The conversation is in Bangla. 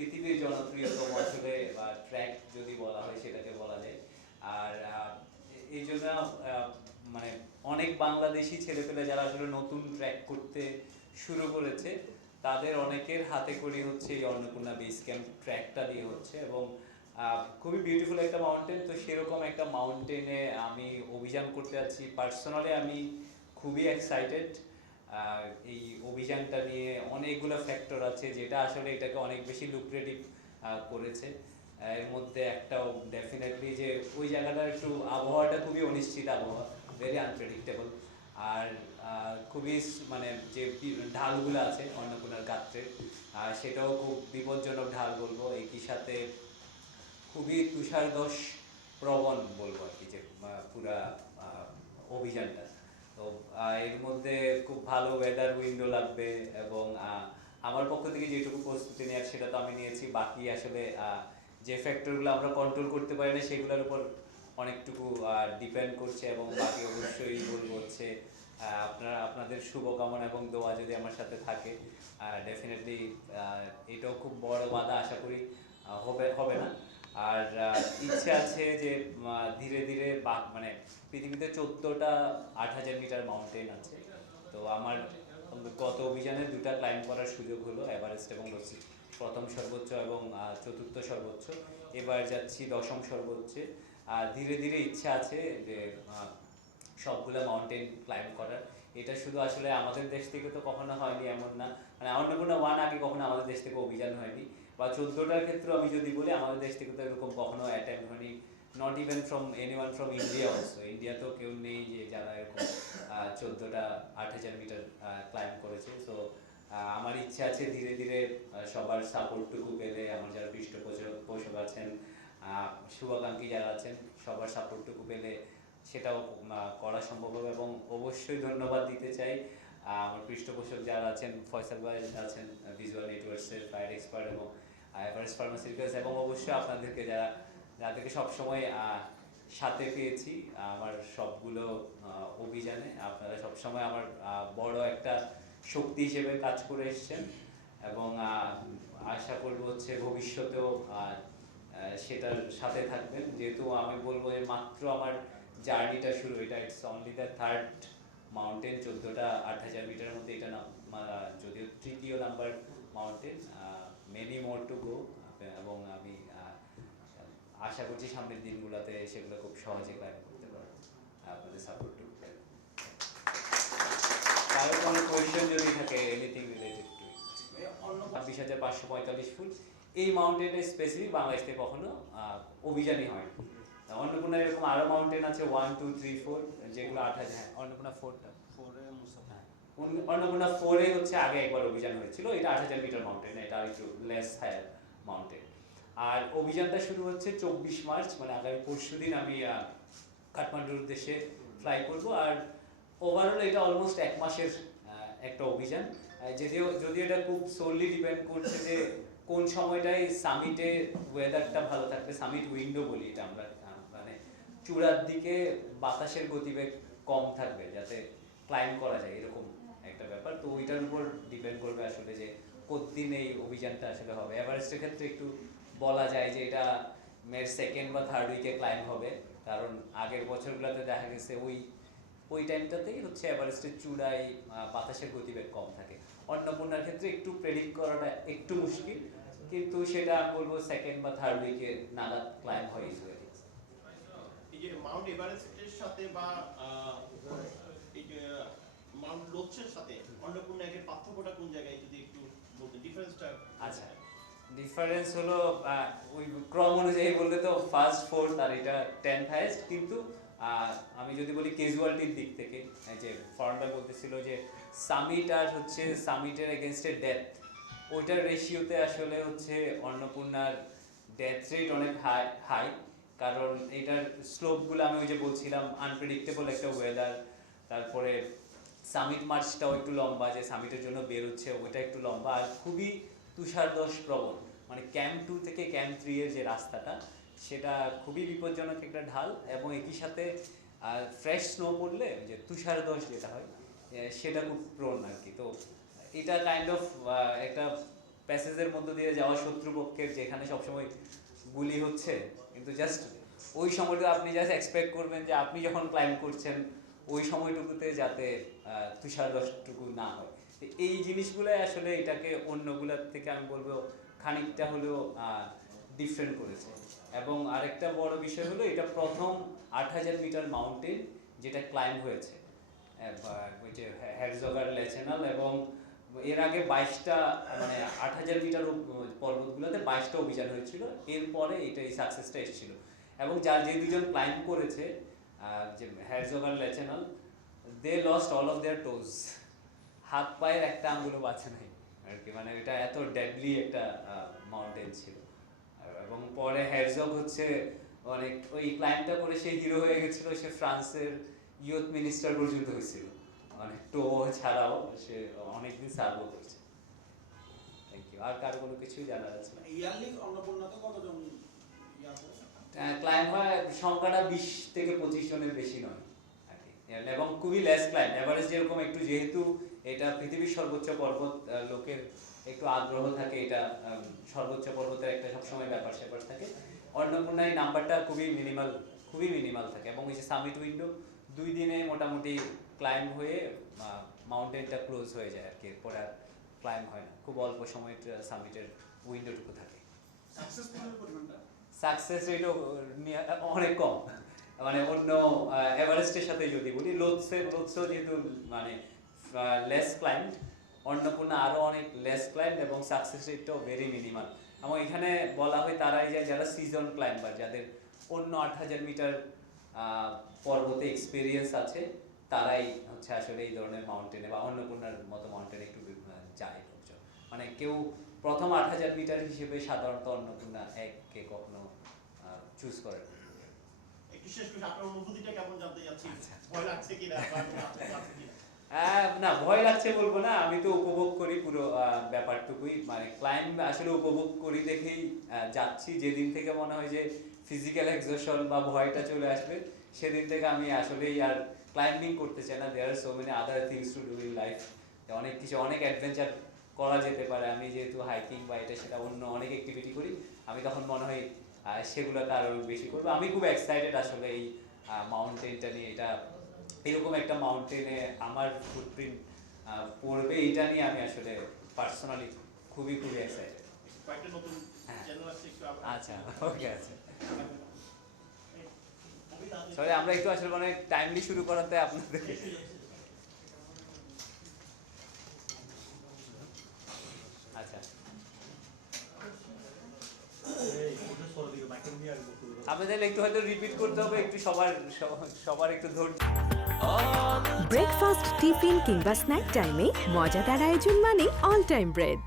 পৃথিবীর জনপ্রিয়তম আসলে ট্র্যাক যদি বলা হয় সেটাকে বলা যায়। আর এই জন্য মানে অনেক বাংলাদেশি ছেলেপেলে যারা আসলে নতুন ট্র্যাক করতে শুরু করেছে তাদের অনেকের হাতে করি হচ্ছে এই অন্নপূর্ণা বেস ক্যাম্প ট্র্যাকটা দিয়ে হচ্ছে। এবং খুবই বিউটিফুল একটা মাউন্টেন, তো সেরকম একটা মাউন্টেনে আমি অভিযান করতে যাচ্ছি। পার্সোনালি আমি খুবই এক্সাইটেড। এই অভিযানটা নিয়ে অনেকগুলো ফ্যাক্টর আছে যেটা আসলে এটাকে অনেক বেশি লুক্রেটিভ করেছে। এর মধ্যে একটাও ডেফিনেটলি যে ওই জায়গাটার একটু আবহাওয়াটা খুবই অনিশ্চিত আবহাওয়া, ভেরি আনপ্রেডিক্টেবল। আর খুবই মানে যে ঢালগুলো আছে অন্নপূর্ণার গাত্রের সেটাও খুব বিপজ্জনক ঢাল বলবো, একই সাথে খুবই তুষারধস প্রবণ বলবো আর কি, যে পুরা অভিযানটা। তো এর মধ্যে খুব ভালো ওয়েদার উইন্ডো লাগবে এবং আমার পক্ষ থেকে যেটুকু প্রস্তুতি নেওয়ার সেটা তো আমি নিয়েছি। বাকি আসলে যে ফ্যাক্টরগুলো আমরা কন্ট্রোল করতে পারি না সেগুলোর উপর অনেকটুকু ডিপেন্ড করছে। এবং বাকি অবশ্যই বলবো হচ্ছে আপনাদের শুভকামনা এবং দোয়া যদি আমার সাথে থাকে, ডেফিনেটলি এটাও খুব বড় বাধা আশা করি হবে হবে না। আর ইচ্ছে আছে যে ধীরে ধীরে মানে পৃথিবীতে 14টা 8,000 মিটার মাউন্টেন আছে। তো আমার গত অভিযানে 2টা ক্লাইম্ব করার সুযোগ হলো, এভারেস্ট এবং লসি, প্রথম সর্বোচ্চ এবং চতুর্থ সর্বোচ্চ। এবার যাচ্ছি দশম সর্বোচ্চে। আর ধীরে ধীরে ইচ্ছা আছে যে সবগুলো মাউন্টেন ক্লাইম্ব করার। এটা শুধু আসলে আমাদের দেশ থেকে তো কখনো হয়নি এমন না, মানে অন্নপূর্ণা 1 আগে কখনো আমাদের দেশ থেকে অভিযান হয়নি, বা 14টার ক্ষেত্রে আমি যদি বলি আমাদের দেশ থেকে তো এরকম কখনো অ্যাটেম্প হয়নি, not even from anyone from India also. ইন্ডিয়াতেও কেউ নেই যে যারা এরকম 14টা 8,000 মিটার ক্লাইম্ব করেছে। সো আমার ইচ্ছা আছে ধীরে ধীরে সবার সাপোর্টটুকু পেলে, আমার যারা পৃষ্ঠপোষক আছেন, শুভাকাঙ্ক্ষী যারা আছেন, সবার সাপোর্টটুকু পেলে সেটাও করা সম্ভব হবে। এবং অবশ্যই ধন্যবাদ দিতে চাই আমার পৃষ্ঠপোষক যারা আছেন, ফয়সাল ভাই আছেন ভিজুয়াল নেটওয়ার্কসের ফায়ার এক্সপার্ট, এবং এভারেস্ট ফার্মাসিউটিক্যালস, এবং অবশ্যই আপনাদেরকে যাদেরকে সবসময় সাথে পেয়েছি আমার সবগুলো অভিযানে। আপনারা সবসময় আমার বড় একটা শক্তি হিসেবে কাজ করে এসছেন, এবং আশা করব হচ্ছে ভবিষ্যতেও সেটার সাথে থাকবেন। যেহেতু আমি বলবো যে মাত্র আমার জার্নিটা শুরু, এটা it's only the third mountain 14টা 8,000 মিটারের মধ্যে, এটা না যদিও তৃতীয় number mountain, many more to go. এবং আমি আশা করছি সামনের দিনগুলোতে সেগুলো খুব সহজে ক্লাইম করতে পারবো আপনাদের সাপোর্টটুকু। কারো কোনো কোয়েশ্চেন যদি থাকে এনিথিং রিলেটেড টু 20,545 ফুট, এই মাউন্টেনে স্পেসিফিক বাংলাদেশ থেকে কখনো অভিযানই হয়। অন্নপূর্ণা এরকম আরো মাউন্টেন আছে 1 2 3 4 যেগুলো 8,000, হ্যাঁ অন্নপূর্ণা 4টা 4 এ মুসাফা, অন্নপূর্ণা 4 এ হচ্ছে আগে একবার অভিযান হয়েছিল, এটা 8,000 মিটার মাউন্টেন, এটা একটু লেস হায়ার মাউন্টেন। আর অভিযানটা শুরু হচ্ছে 24 মার্চ, মানে আগামী পরশুদিন আমি কাঠমান্ডুর উদ্দেশ্যে ফ্লাই করব। আর ওভারঅল এটা অলমোস্ট 1 মাসের একটা অভিযান। যদিও এটা খুব সোললি ডিপেন্ড করছে যে কোন সময়টায় সামিটে ওয়েদারটা ভালো থাকবে, সামিট উইন্ডো বলি এটা আমরা, মানে চূড়ার দিকে বাতাসের গতিবেগ কম থাকবে যাতে ক্লাইম্ব করা যায়, এরকম একটা ব্যাপার। তো ওইটার উপর ডিপেন্ড করবে আসলে যে কতদিন এই অভিযানটা আসলে হবে। এভারেস্টের ক্ষেত্রে একটু বলা যায় যে এটা মের সেকেন্ড বা থার্ড উইকে ক্লাইম্ব হবে, কারণ আগের বছরগুলোতে দেখা গেছে ওই টাইমটাতেই হচ্ছে এভারেস্টের চূড়ায় বাতাসের গতিবেগ কম থাকে। অন্নপূর্ণার ক্ষেত্রে একটু প্রেডিক্ট করাটা একটু মুশকিল, কিন্তু সেটা আমি বলবো সেকেন্ড বা থার্ড উইকে নাগাদ ক্লাইম্ব হয় ইউজুয়ালি। এই যে মাউন্ট এভারেস্টের সাথে বা এই যে মাউন্ট লোৎসের সাথে অন্নপূর্ণা এর পার্থক্যটা কোন জায়গায় যদি একটু বলতে, ডিফারেন্সটা? আচ্ছা, ডিফারেন্স হলো ওই ক্রম অনুযায়ী বললে তো ফার্স্ট ফোর্থ আর এটা 10th হাইয়েস্ট, কিন্তু আমি যদি বলি ক্যাজুয়ালিটির দিক থেকে, যে ফর্মটা বলতেছিল যে সামিট আর হচ্ছে সামিটের এগেনস্টে ডেথ, ওইটার রেশিওতে আসলে হচ্ছে অন্নপূর্ণার ডেথ রেট অনেক হাই। কারণ এটার স্লোপগুলো আমি ওই যে বলছিলাম আনপ্রেডিক্টেবল একটা ওয়েদার, তারপরে সামিট মার্চটাও একটু লম্বা, যে সামিটের জন্য বের হচ্ছে ওইটা একটু লম্বা, আর খুবই তুষারধস প্রবণ, মানে ক্যাম্প 2 থেকে ক্যাম্প 3 এর যে রাস্তাটা সেটা খুবই বিপজ্জনক একটা ঢাল। এবং একই সাথে ফ্রেশ স্নো পড়লে যে তুষারধস যেটা হয় সেটা খুব প্রোন আর কি। তো এটা কাইন্ড অফ একটা প্যাসেজের মধ্য দিয়ে যাওয়া শত্রুপক্ষের যেখানে সবসময় গুলি হচ্ছে, কিন্তু জাস্ট ওই সময়টা আপনি জাস্ট এক্সপেক্ট করবেন যে আপনি যখন ক্লাইম্ব করছেন ওই সময়টুকুতে যাতে তুষারটুকু না হয়। তো এই জিনিসগুলোই আসলে এটাকে অন্যগুলোর থেকে আমি বলবো খানিকটা হলেও ডিফারেন্ট করেছে। এবং আরেকটা বড় বিষয় হলো এটা প্রথম 8000 মিটার মাউন্টেন যেটা ক্লাইম্ব হয়েছে, ওই যে হেরজগার লেচেনাল, এবং এর আগে 22টা মানে 8000 মিটার পর্বতগুলোতে 22টা অভিযান হয়েছিল, এরপরে এটা এই সাকসেসটা এসেছিল। এবং যে দুজন ক্লাইম্ব করেছে যে হেরজগার Lachenal, they lost all of their toes, হাত পায়ের একটা আঙ্গুলও বাঁচে নাই আর কি, মানে এটা এত ডেডলি একটা মাউন্টেন ছিল। এবং পরে হেরজগ হচ্ছে অনেক ওই ক্লাইম্বটা করে সে হিরো হয়ে গেছিল, সে ফ্রান্সের ইউথ মিনিস্টার পর্যন্ত হয়েছিল, মানে টো ছাড়াও সে অনেকদিন সার্ভও করছে। Thank you. আর কার কোনো কিছুই জানা যাচ্ছে না। ইয়ারলি অন্নপূর্ণাতে কতজন ক্লাইম্ব হয় সংখ্যাটা 20 থেকে 25 জনের বেশি নয় আর কি, এবং খুবই লেস ক্লাইম্ব। এভারেজ যেরকম একটু, যেহেতু এটা পৃথিবীর সর্বোচ্চ পর্বত, লোকের একটু আগ্রহ থাকে, এটা সর্বোচ্চ পর্বতের একটা সবসময় ব্যাপার স্যাপার থাকে। অন্নপূর্ণায় নাম্বারটা খুবই মিনিমাল থাকে, এবং ওই যে সামিট উইন্ডো 2 দিনে মোটামুটি ক্লাইম্ব হয়ে মাউন্টেনটা ক্লোজ হয়ে যায় আর কি, এরপর আর ক্লাইম্ব হয় না, খুব অল্প সময়ের সামিটের উইন্ডোটুকু থাকে। সাকসেসফুলের পরিমাণটা সাকসেস রেটও অনেক কম, মানে অন্য এভারেস্টের সাথে যদি বলি, লোৎসও যেহেতু মানে লেস ক্লাইম্ব, অন্নপূর্ণা আরও অনেক লেস ক্লাইম্ব, এবং সাকসেস রেটটাও ভেরি মিনিমাল। এবং এখানে বলা হয় তারাই যায় যারা সিজন ক্লাইম্বার, যাদের অন্য 8000 মিটার পর্বতে এক্সপিরিয়েন্স আছে, তারাই হচ্ছে আসলে এই ধরনের মাউন্টেনে বা অন্নপূর্ণার মতো মাউন্টেনে একটু যায় লোকজন। মানে কেউ প্রথম 8000 মিটার হিসেবে সাধারণত অন্নপূর্ণা এককে কখনো চুজ করে না। একটু শেষ করে আপনার অনুভূতিটা কেমন জানতে চাচ্ছি, ভয় লাগছে কিনা বা কোনো আতঙ্ক আছে কিনা? না, ভয় লাগছে বলবো না, আমি তো উপভোগ করি পুরো ব্যাপারটুকুই, মানে ক্লাইম্ব আসলে উপভোগ করি দেখেই যাচ্ছি। যেদিন থেকে মনে হয় যে ফিজিক্যাল এক্সশন বা ভয়টা চলে আসবে, সেদিন থেকে আমি আসলেই আর ক্লাইম্বিং করতে চাই না। There are so many other things to do in life, অনেক কিছু, অনেক অ্যাডভেঞ্চার করা যেতে পারে। আমি যেহেতু হাইকিং বা এটা সেটা অন্য অনেক অ্যাক্টিভিটি করি, আমি তখন মনে হয় সেগুলোতে আরও বেশি করবো। আমি খুব এক্সাইটেড আসলে এই মাউন্টেনটা নিয়ে, এটা এরকম একটা মাউন্টেনে আমার ফুটপ্রিন্ট পড়বে, এটা নিয়ে আমি আসলে পার্সোনালি খুবই এক্সাইটেড। কয়েকটা নতুন চ্যানেল আছে একটু আচ্ছা, ওকে, আচ্ছা, সরি আমরা একটু আসলে অনেক টাইমলি শুরু করাতে আপনাদেরকে। আচ্ছা, আমাদের একটু হয়তো রিপিট করতে হবে, একটু সবার একটু ধৈর্য। ব্রেকফাস্ট, টিফিন কিংবা স্ন্যাক টাইমে মজাদার আয়োজন মানে অল টাইম ব্রেড।